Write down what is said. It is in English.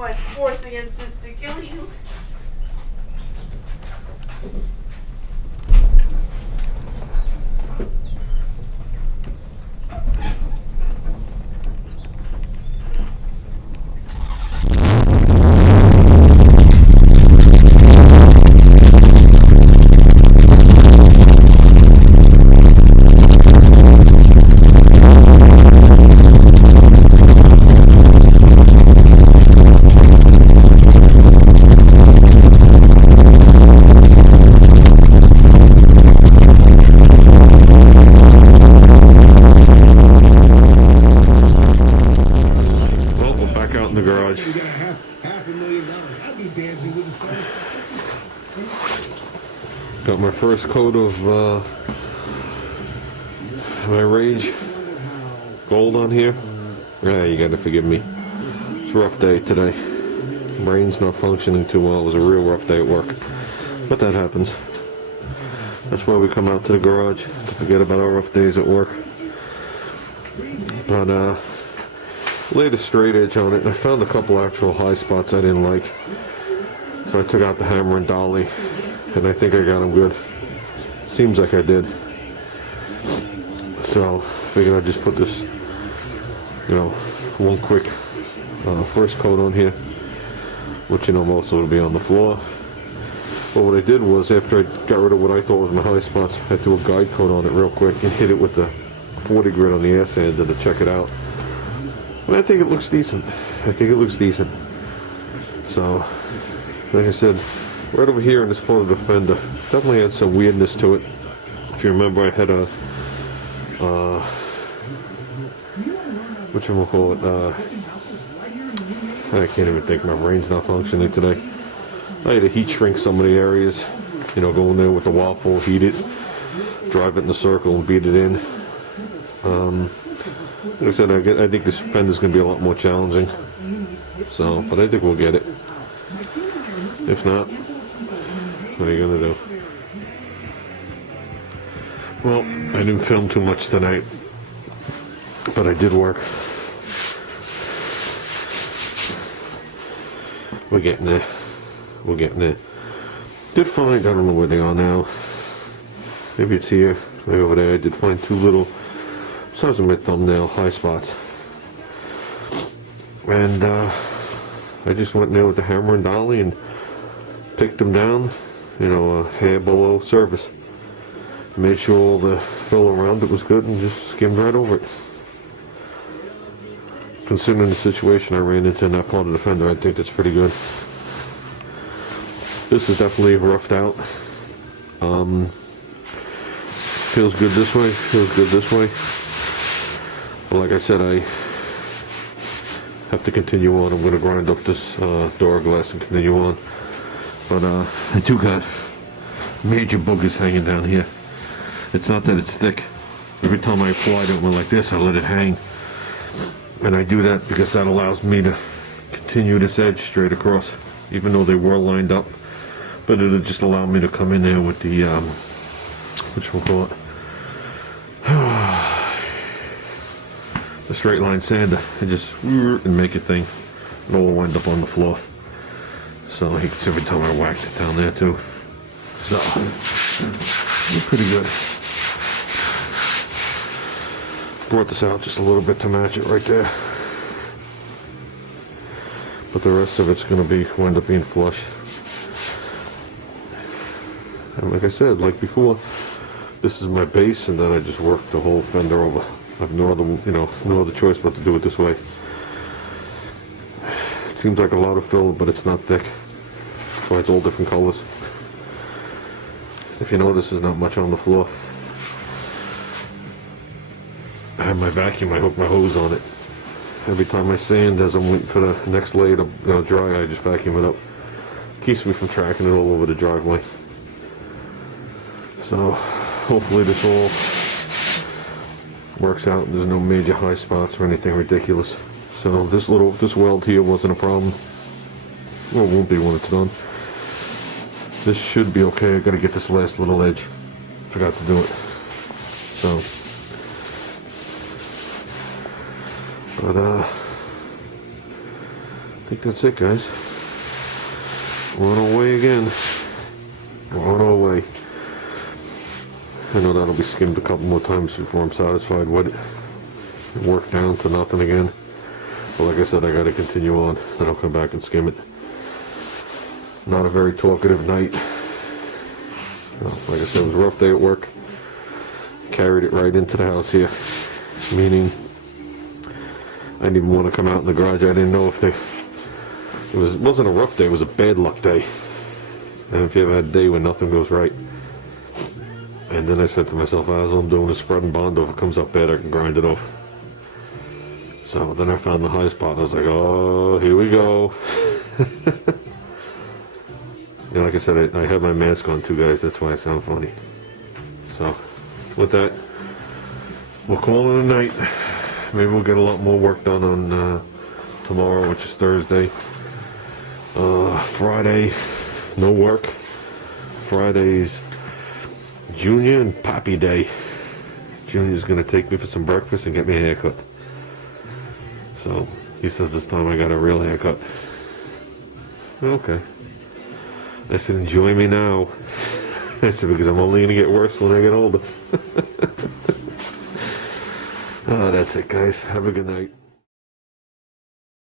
what force against this to kill you. Got my first coat of my Rage Gold on here. Yeah, you gotta forgive me. It's a rough day today. Brain's not functioning too well. It was a real rough day at work. But that happens. That's why we come out to the garage, to forget about our rough days at work. But laid a straight edge on it, and I found a couple actual high spots I didn't like. So I took out the hammer and dolly, and I think I got them good. Seems like I did. So figured I'd just put this, one quick first coat on here, which most of it will be on the floor. But what I did was, after I got rid of what I thought was my high spots, I threw a guide coat on it real quick and hit it with the 40 grit on the air sander to check it out. And I think it looks decent. So, like I said, right over here in this part of the fender, definitely had some weirdness to it. If you remember, I had a, I can't even think, my brain's not functioning today. I had to heat shrink some of the areas, go in there with the waffle, heat it, drive it in a circle and beat it in. Like I said, I think this fender's going to be a lot more challenging. So, but I think we'll get it. If not, what are you going to do? Well, I didn't film too much tonight, but I did work. We're getting there. Did find, I don't know where they are now. Maybe it's here, maybe over there. I did find two little, size of my thumbnail, high spots. And I just went in there with the hammer and dolly and picked them down, a hair below surface. Made sure all the fill around it was good and just skimmed right over it. Considering the situation I ran into in that part of the fender, I think that's pretty good. This is definitely roughed out. Feels good this way, But like I said, I have to continue on. I'm going to grind off this door glass and continue on. But I do got major boogers hanging down here. It's not that it's thick. Every time I apply it went like this, I let it hang. And I do that because that allows me to continue this edge straight across, even though they were lined up. But it'll just allow me to come in there with the, the straight line sander and just and make a thing. It all wind up on the floor. So you can see every time I whacked it down there too. So it's pretty good. Brought this out just a little bit to match it right there. But the rest of it's going to wind up being flush. And like I said, like before, this is my base, and then I just work the whole fender over. I have no other choice but to do it this way. It seems like a lot of fill, but it's not thick. That's why it's all different colors. If you notice, there's not much on the floor. I have my vacuum, I hook my hose on it. Every time I sand, as I'm waiting for the next layer to dry, I just vacuum it up. Keeps me from tracking it all over the driveway. So hopefully this all works out and there's no major high spots or anything ridiculous. So this weld here wasn't a problem. Well, it won't be when it's done. This should be okay. I gotta get this last little edge. Forgot to do it. So, but think that's it, guys. We're on our way again. We're on our way. I know that'll be skimmed a couple more times before I'm satisfied with it. Work down to nothing again. But like I said, I gotta continue on. Then I'll come back and skim it. Not a very talkative night. Like I said, it was a rough day at work. Carried it right into the house here. Meaning, I didn't even want to come out in the garage. I didn't know if it wasn't a rough day, it was a bad luck day. And if you ever had a day when nothing goes right. And then I said to myself, as I'm doing the spread and bond, if it comes up bad, I can grind it off. So then I found the high spot, and I was like, oh, here we go. And like I said, I have my mask on too, guys. That's why I sound funny. So, with that, we'll call it a night. Maybe we'll get a lot more work done on tomorrow, which is Thursday. Friday, no work. Friday's Junior and Poppy Day. Junior's going to take me for some breakfast and get me a haircut. So, he says this time I got a real haircut. Okay. I said, enjoy me now. I said, because I'm only going to get worse when I get older. That's it, guys. Have a good night.